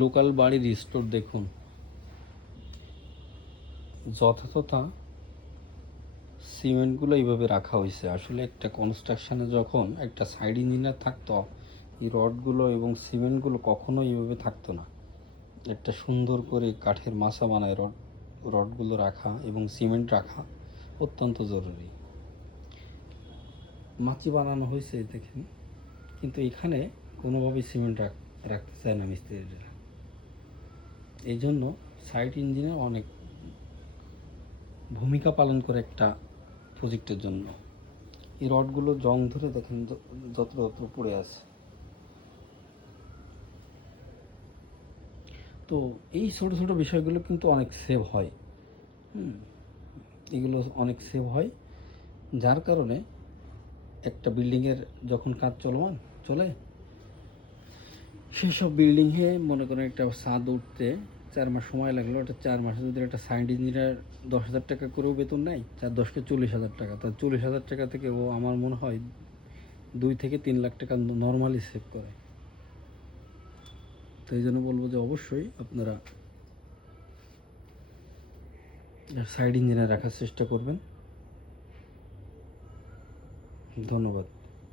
Local বাড়ির store দেখুন, যথাযথ সিমেন্টগুলো এইভাবে রাখা হয়েছে। আসলে একটা কনস্ট্রাকশানে যখন একটা সাইড ইঞ্জিনিয়ার থাকতো, এই রডগুলো এবং সিমেন্টগুলো কখনো এইভাবে থাকতো না। একটা সুন্দর করে কাঠের মাচা বানায় রডগুলো রাখা এবং সিমেন্ট রাখা অত্যন্ত জরুরি। মাচি বানানো হয়েছে দেখেন, কিন্তু এখানে কোনোভাবেই সিমেন্ট রাখতে চায় না মিস্ত্রিরা। এই জন্য সাইট ইঞ্জিনিয়ার অনেক ভূমিকা পালন করে একটা প্রজেক্টের জন্য। এই রডগুলো জং ধরে দেখেন যত্র যত্র পড়ে আছে। তো এই ছোট ছোট বিষয়গুলো কিন্তু অনেক সেভ হয়। এগুলো অনেক সেভ হয়, যার কারণে একটা বিল্ডিংয়ের যখন কাজ চলে, সেসব বিল্ডিংয়ে মনে করেন একটা ছাদ উঠতে 4 মাস সময় লাগলো, এটা 4 মাসে যদি একটা সাইট ইঞ্জিনিয়ার 10,000 টাকা করেও বেতন নেয়, 4-10 কে 40,000 টাকা, তার 40,000 টাকা থেকে ও আমার মনে হয় 2 থেকে 3 লাখ টাকা নর্মালি সেভ করে। তো এই জন্য বলবো যে অবশ্যই আপনারা সাইড ইঞ্জিনিয়ার রাখার চেষ্টা করবেন। ধন্যবাদ।